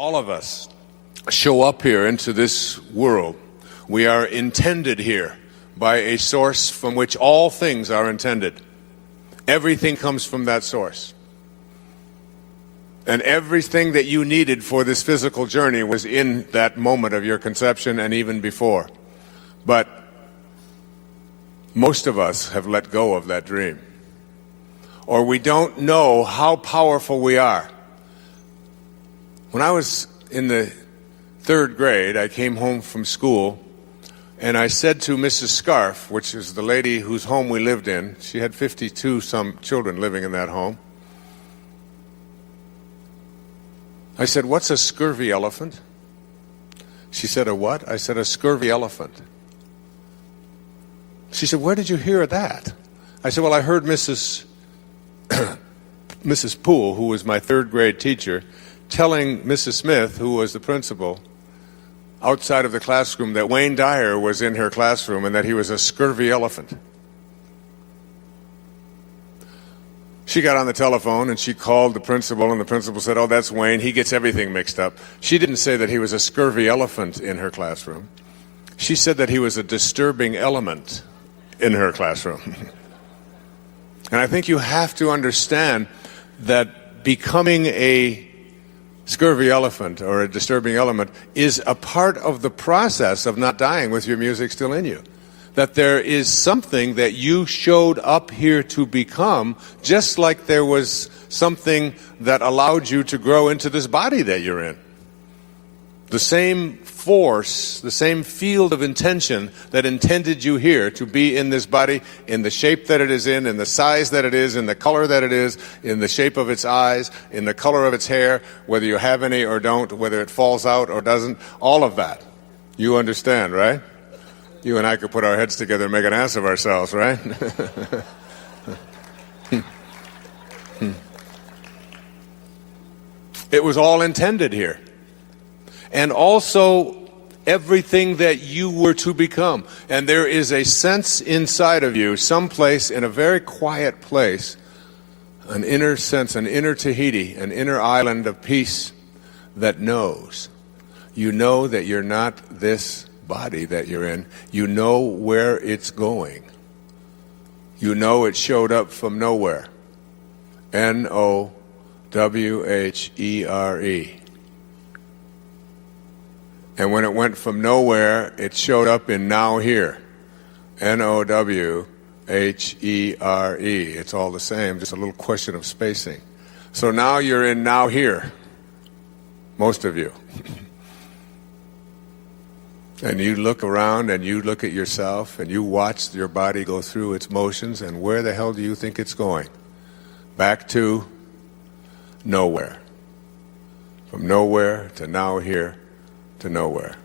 All of us show up here into this world. We are intended here by a source from which all things are intended. Everything comes from that source. And everything that you needed for this physical journey was in that moment of your conception and even before. But most of us have let go of that dream. Or we don't know how powerful we are. When I was in the 3rd grade, I came home from school, and I said to Mrs. Scarf, which is the lady whose home we lived in, she had 52-some children living in that home, I said, "What's a scurvy elephant?" She said, "A what?" I said, "A scurvy elephant." She said, "Where did you hear that?" I said, "Well, I heard Mrs. Poole, who was my 3rd grade teacher, telling Mrs. Smith, who was the principal, outside of the classroom that Wayne Dyer was in her classroom and that he was a scurvy elephant." She got on the telephone and she called the principal, and the principal said, "Oh, that's Wayne. He gets everything mixed up." She didn't say that he was a scurvy elephant in her classroom. She said that he was a disturbing element in her classroom. And I think you have to understand that becoming a scurvy elephant or a disturbing element is a part of the process of not dying with your music still in you. That there is something that you showed up here to become, just like there was something that allowed you to grow into this body that you're in. The same force, the same field of intention that intended you here to be in this body, in the shape that it is in the size that it is, in the color that it is, in the shape of its eyes, in the color of its hair, whether you have any or don't, whether it falls out or doesn't, all of that. You understand, right? You and I could put our heads together and make an ass of ourselves, right? It was all intended here. And also everything that you were to become. And there is a sense inside of you, someplace in a very quiet place, an inner sense, an inner Tahiti, an inner island of peace that knows. You know that you're not this body that you're in. You know where it's going. You know it showed up from nowhere. Nowhere. And when it went from nowhere, it showed up in now here. Nowhere. It's all the same, just a little question of spacing. So now you're in now here, most of you. And you look around and you look at yourself and you watch your body go through its motions, and where the hell do you think it's going? Back to nowhere. From nowhere to now here to nowhere.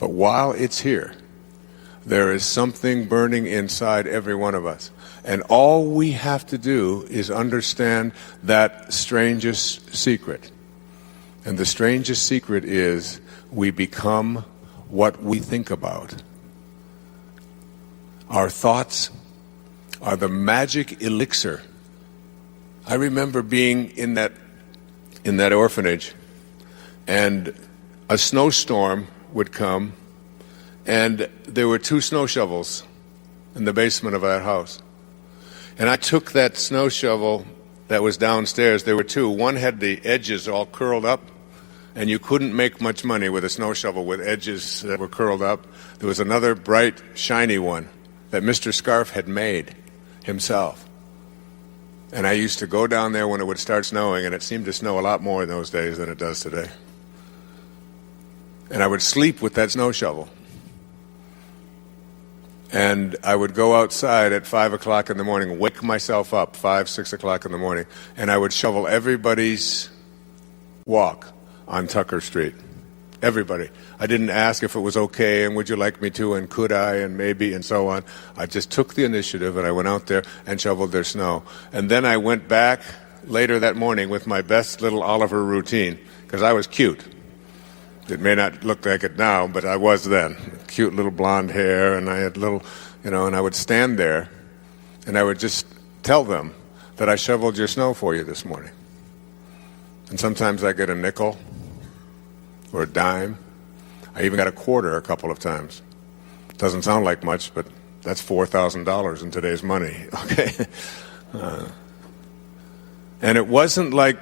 But while it's here, there is something burning inside every one of us. And all we have to do is understand that strangest secret. And the strangest secret is we become what we think about. Our thoughts are the magic elixir. I remember being in that orphanage, and a snowstorm would come, and there were 2 snow shovels in the basement of that house. And I took that snow shovel that was downstairs. There were 2. One had the edges all curled up, and you couldn't make much money with a snow shovel with edges that were curled up. There was another bright, shiny one that Mr. Scarf had made himself. And I used to go down there when it would start snowing, and it seemed to snow a lot more in those days than it does today. And I would sleep with that snow shovel. And I would go outside at 5 o'clock in the morning, wake myself up, 5, 6 o'clock in the morning, and I would shovel everybody's walk on Tucker Street. Everybody. I didn't ask if it was okay and would you like me to and could I and maybe and so on. I just took the initiative and I went out there and shoveled their snow. And then I went back later that morning with my best little Oliver routine, because I was cute. It may not look like it now, but I was then. Cute little blonde hair, and I had little, and I would stand there and I would just tell them that I shoveled your snow for you this morning. And sometimes I get a nickel, or a dime. I even got a quarter a couple of times. Doesn't sound like much, but that's $4,000 in today's money, okay? And it wasn't like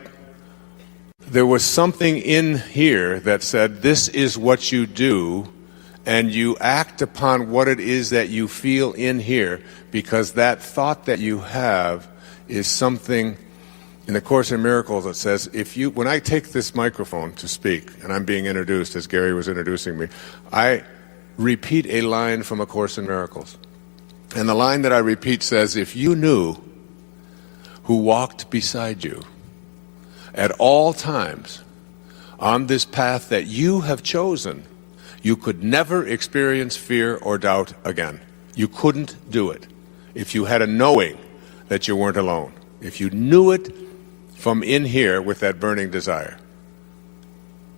there was something in here that said, this is what you do, and you act upon what it is that you feel in here, because that thought that you have is something in the Course in Miracles that says, when I take this microphone to speak, and I'm being introduced as Gary was introducing me, I repeat a line from A Course in Miracles. And the line that I repeat says, if you knew who walked beside you at all times on this path that you have chosen, you could never experience fear or doubt again. You couldn't do it if you had a knowing that you weren't alone. If you knew it from in here with that burning desire.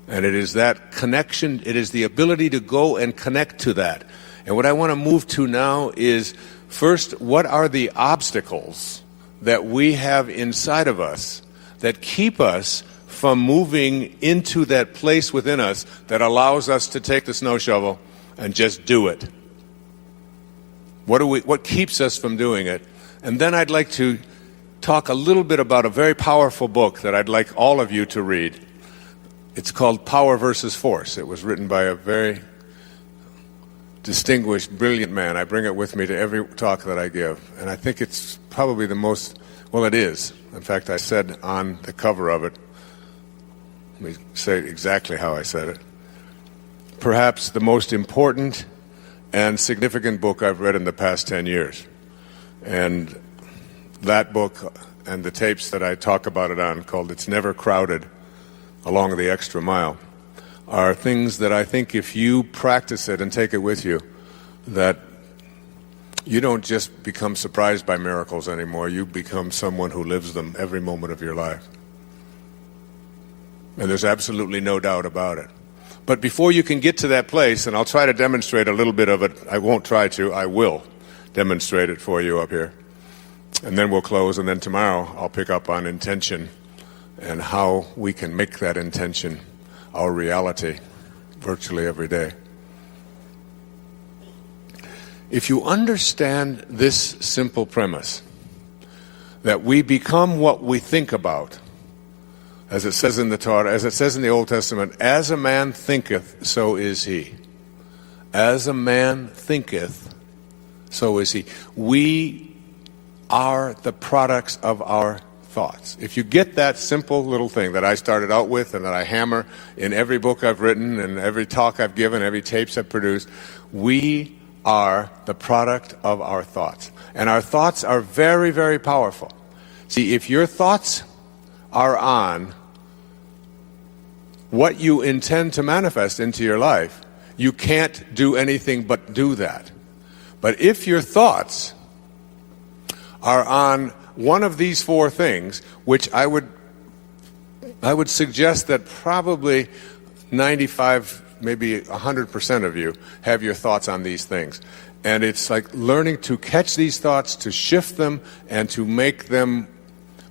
And it is that connection, it is the ability to go and connect to that. And what I want to move to now is, first, what are the obstacles that we have inside of us that keep us from moving into that place within us that allows us to take the snow shovel and just do it? What keeps us from doing it? And then I'd like to talk a little bit about a very powerful book that I'd like all of you to read. It's called Power versus Force. It was written by a very distinguished, brilliant man. I bring it with me to every talk that I give. And I think it's probably the most, well, it is. In fact, I said on the cover of it, let me say exactly how I said it, perhaps the most important and significant book I've read in the past 10 years. And that book and the tapes that I talk about it on, called It's Never Crowded, Along the Extra Mile, are things that I think if you practice it and take it with you, that you don't just become surprised by miracles anymore, you become someone who lives them every moment of your life. And there's absolutely no doubt about it. But before you can get to that place, and I'll try to demonstrate a little bit of it, I won't try to, I will demonstrate it for you up here. And then we'll close, and then tomorrow I'll pick up on intention and how we can make that intention our reality virtually every day. If you understand this simple premise, that we become what we think about, as it says in the Torah, as it says in the Old Testament, as a man thinketh, so is he. As a man thinketh, so is he. We are the products of our thoughts. If you get that simple little thing that I started out with and that I hammer in every book I've written and every talk I've given, every tapes I've produced, we are the product of our thoughts. And our thoughts are very, very powerful. See, if your thoughts are on what you intend to manifest into your life, you can't do anything but do that. But if your thoughts are on one of these four things, which I would suggest that probably 95, maybe 100% of you have your thoughts on these things. And it's like learning to catch these thoughts, to shift them, and to make them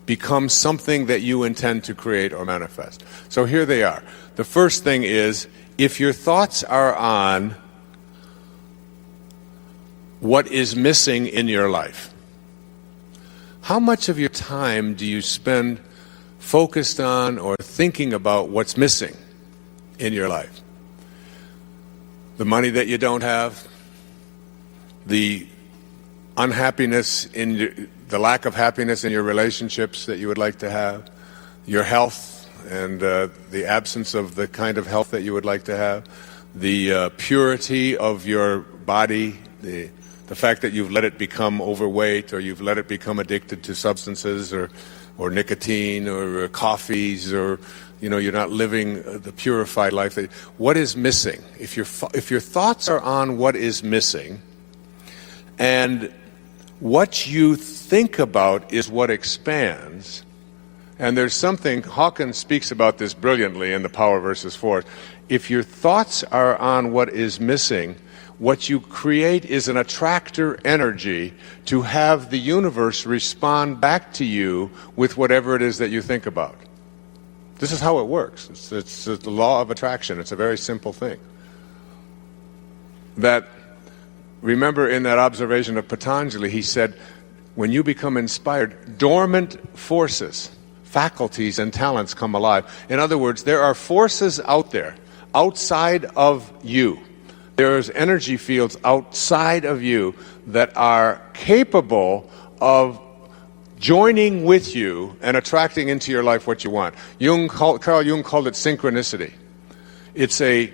become something that you intend to create or manifest. So here they are. The first thing is, if your thoughts are on what is missing in your life, how much of your time do you spend focused on or thinking about what's missing in your life? The money that you don't have, the unhappiness the lack of happiness in your relationships that you would like to have, your health and the absence of the kind of health that you would like to have, the purity of your body, the fact that you've let it become overweight or you've let it become addicted to substances or nicotine or coffees, or you're not living the purified life. What is missing? If your thoughts are on what is missing, and what you think about is what expands, and there's something, Hawkins speaks about this brilliantly in the Power versus Force. If your thoughts are on what is missing, what you create is an attractor energy to have the universe respond back to you with whatever it is that you think about. This is how it works. It's the law of attraction. It's a very simple thing. That, remember in that observation of Patanjali, he said, when you become inspired, dormant forces, faculties and talents come alive. In other words, there are forces out there, outside of you. There's energy fields outside of you that are capable of joining with you and attracting into your life what you want. Carl Jung called it synchronicity. It's a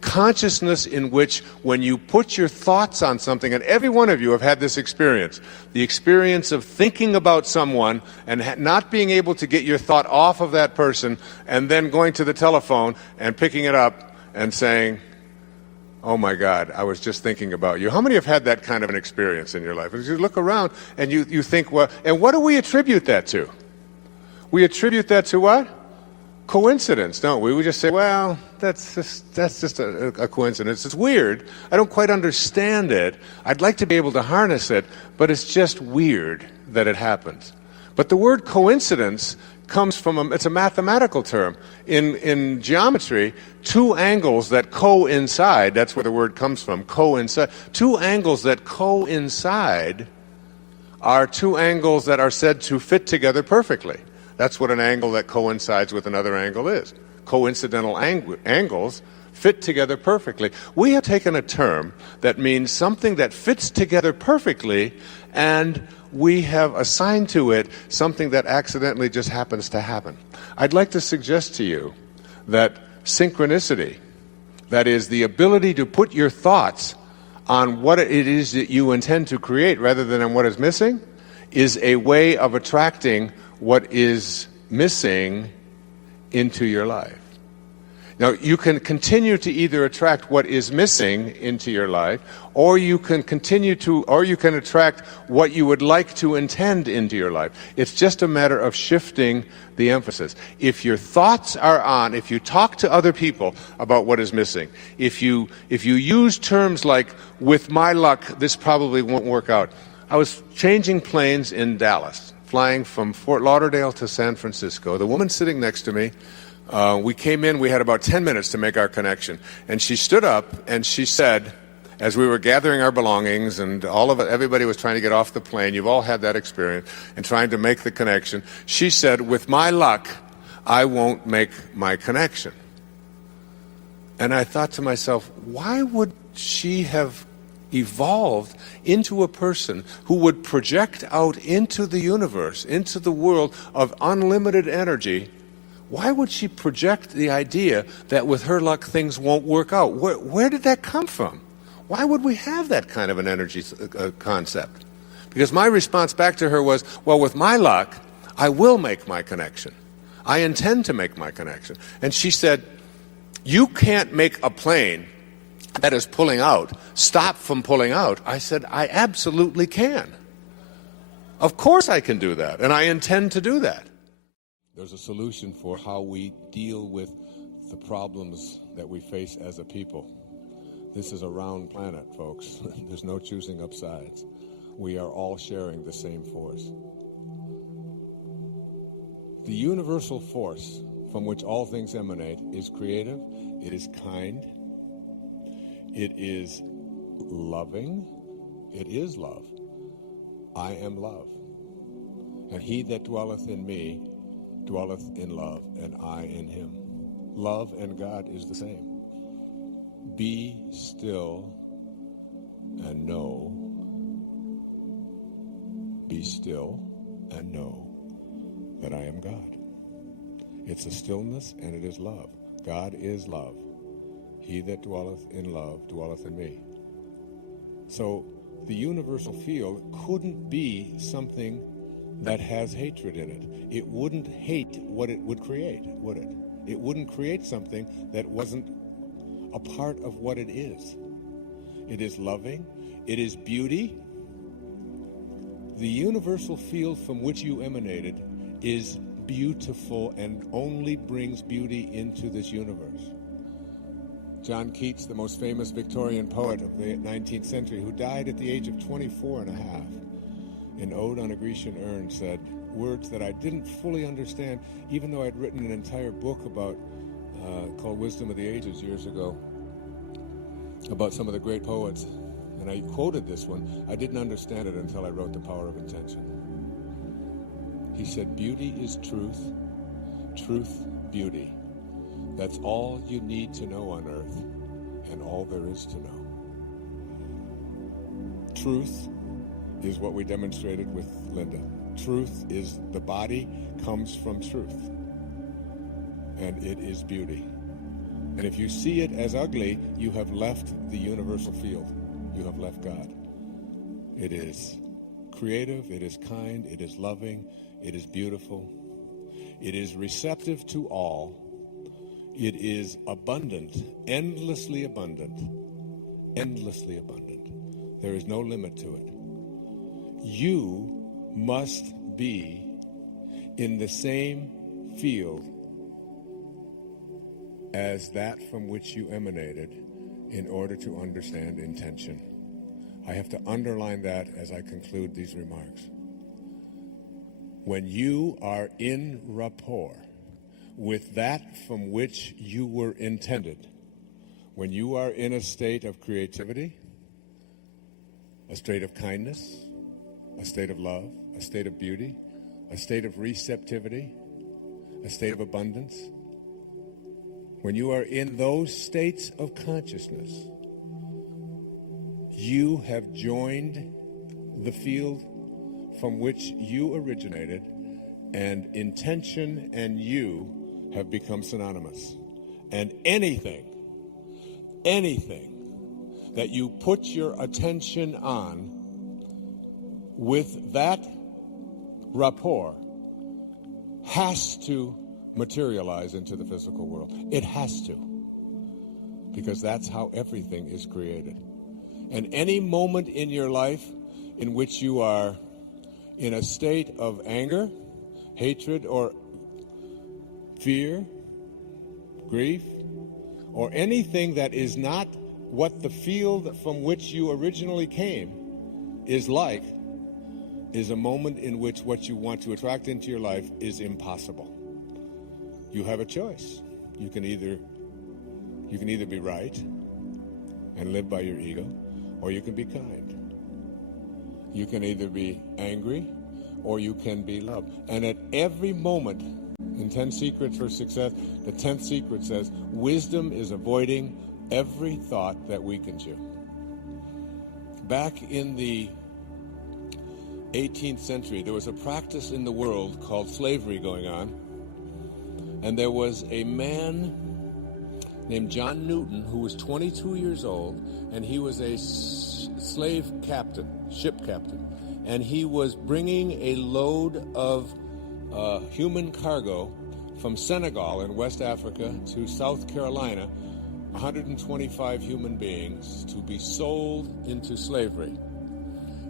consciousness in which when you put your thoughts on something, and every one of you have had this experience, the experience of thinking about someone and not being able to get your thought off of that person, and then going to the telephone and picking it up and saying, oh my God, I was just thinking about you. How many have had that kind of an experience in your life? As you look around and you think, well, and what do we attribute that to? We attribute that to what? Coincidence, don't we? We just say, well, that's just a coincidence. It's weird. I don't quite understand it. I'd like to be able to harness it, but it's just weird that it happens. But the word coincidence comes from, it's a mathematical term. In geometry, two angles that coincide, that's where the word comes from, coincide. Two angles that coincide are two angles that are said to fit together perfectly. That's what an angle that coincides with another angle is. Coincidental angles fit together perfectly. We have taken a term that means something that fits together perfectly, and we have assigned to it something that accidentally just happens to happen. I'd like to suggest to you that synchronicity, that is the ability to put your thoughts on what it is that you intend to create rather than on what is missing, is a way of attracting what is missing into your life. Now, you can continue to either attract what is missing into your life, or you can attract what you would like to intend into your life. It's just a matter of shifting the emphasis. If your thoughts are on, if you talk to other people about what is missing, if you use terms like, with my luck, this probably won't work out. I was changing planes in Dallas, flying from Fort Lauderdale to San Francisco. The woman sitting next to me, we came in, we had about 10 minutes to make our connection. And she stood up and she said, as we were gathering our belongings and everybody was trying to get off the plane, you've all had that experience, and trying to make the connection, she said, with my luck, I won't make my connection. And I thought to myself, why would she have evolved into a person who would project out into the universe, into the world of unlimited energy? Why would she project the idea that with her luck things won't work out? Where did that come from? Why would we have that kind of an energy concept? Because my response back to her was, well, with my luck, I will make my connection. I intend to make my connection. And she said, you can't make a plane that is pulling out stop from pulling out. I said, I absolutely can. Of course I can do that, and I intend to do that. There's a solution for how we deal with the problems that we face as a people. This is a round planet, folks. There's no choosing up sides. We are all sharing the same force. The universal force from which all things emanate is creative, it is kind, it is loving, it is love. I am love. And he that dwelleth in me dwelleth in love, and I in him. Love and God is the same. Be still and know. Be still and know that I am God. It's a stillness and it is love. God is love. He that dwelleth in love dwelleth in me. So the universal field couldn't be something that has hatred in it. It wouldn't hate what it would create, would it? It wouldn't create something that wasn't a part of what it is. It is loving. It is beauty. The universal field from which you emanated is beautiful and only brings beauty into this universe. John Keats, the most famous Victorian poet of the 19th century, who died at the age of 24 and a half, in Ode on a Grecian Urn said words that I didn't fully understand, even though I'd written an entire book about called Wisdom of the Ages years ago, about some of the great poets. And I quoted this one. I didn't understand it until I wrote The Power of Intention. He said, beauty is truth, truth, beauty. That's all you need to know on earth, and all there is to know. Truth is what we demonstrated with Linda. Truth is, the body comes from truth, and it is beauty. And if you see it as ugly, you have left the universal field. You have left God. It is creative, it is kind, it is loving, it is beautiful, it is receptive to all, it is abundant, endlessly abundant, endlessly abundant. There is no limit to it. You must be in the same field as that from which you emanated in order to understand intention. I have to underline that as I conclude these remarks. When you are in rapport with that from which you were intended, when you are in a state of creativity, a state of kindness, a state of love, a state of beauty, a state of receptivity, a state of abundance, when you are in those states of consciousness, you have joined the field from which you originated, and intention and you have become synonymous. And anything that you put your attention on with that rapport has to materialize into the physical world. It has to, because that's how everything is created. And any moment in your life in which you are in a state of anger, hatred, or fear, grief, or anything that is not what the field from which you originally came is like, is a moment in which what you want to attract into your life is impossible. You have a choice. You can either be right and live by your ego, or you can be kind. You can either be angry or you can be love. And at every moment, in 10 Secrets for Success, the 10th secret says, wisdom is avoiding every thought that weakens you. Back in the 18th century, there was a practice in the world called slavery going on. And there was a man named John Newton who was 22 years old, and he was a slave captain, ship captain. And he was bringing a load of human cargo from Senegal in West Africa to South Carolina, 125 human beings to be sold into slavery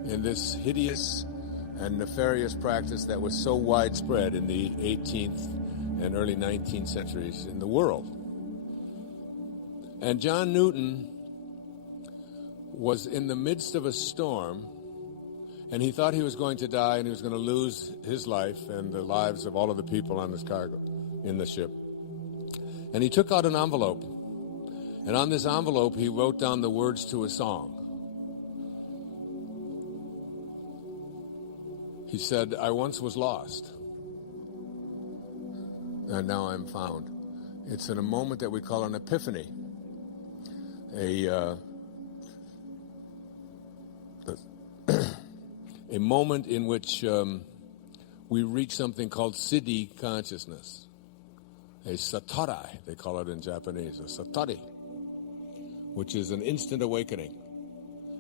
in this hideous and nefarious practice that was so widespread in the 18th and early 19th centuries in the world. And John Newton was in the midst of a storm, and he thought he was going to die, and he was going to lose his life and the lives of all of the people on this cargo in the ship. And he took out an envelope, and on this envelope he wrote down the words to a song. He said, I once was lost, and now I'm found. It's in a moment that we call an epiphany, a moment in which we reach something called siddhi consciousness, a satori, they call it in Japanese, a satori, which is an instant awakening.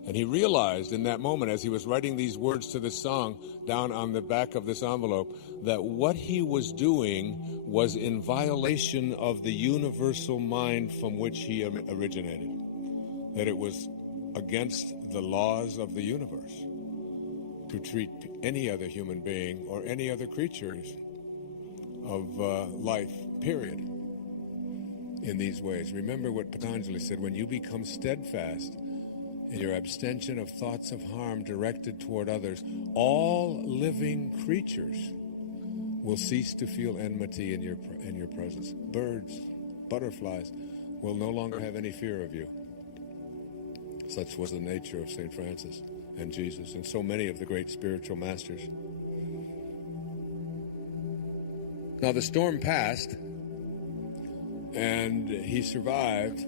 And he realized in that moment, as he was writing these words to this song down on the back of this envelope, that what he was doing was in violation of the universal mind from which he originated. That it was against the laws of the universe to treat any other human being or any other creatures of life, period, in these ways. Remember what Patanjali said, when you become steadfast and your abstention of thoughts of harm directed toward others, all living creatures will cease to feel enmity in your presence. Birds, butterflies will no longer have any fear of you. Such was the nature of St. Francis and Jesus and so many of the great spiritual masters. Now the storm passed, and he survived,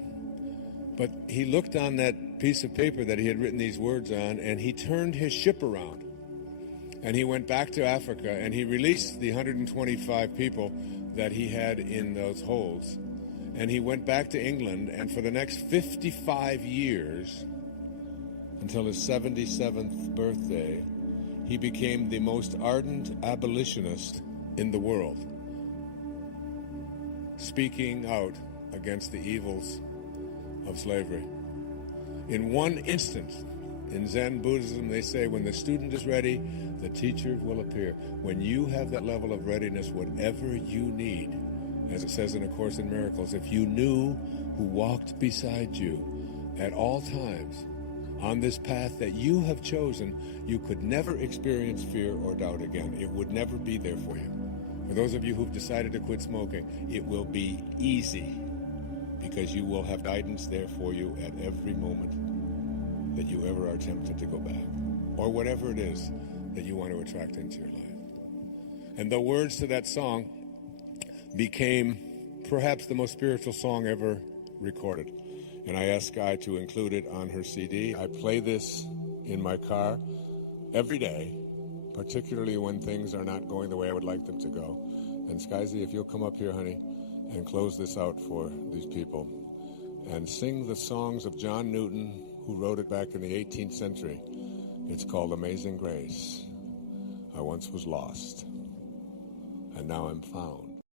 but he looked on that piece of paper that he had written these words on, and he turned his ship around, and he went back to Africa, and he released the 125 people that he had in those holds, and he went back to England, and for the next 55 years, until his 77th birthday, he became the most ardent abolitionist in the world, speaking out against the evils of slavery. In one instance, in Zen Buddhism, they say when the student is ready, the teacher will appear. When you have that level of readiness, whatever you need, as it says in A Course in Miracles, if you knew who walked beside you at all times on this path that you have chosen, you could never experience fear or doubt again. It would never be there for you. For those of you who've decided to quit smoking, it will be easy, because you will have guidance there for you at every moment that you ever are tempted to go back, or whatever it is that you want to attract into your life. And the words to that song became perhaps the most spiritual song ever recorded. And I asked Guy to include it on her CD. I play this in my car every day, particularly when things are not going the way I would like them to go. And Skyzy, if you'll come up here, honey, and close this out for these people, and sing the songs of John Newton, who wrote it back in the 18th century. It's called Amazing Grace. I once was lost, and now I'm found.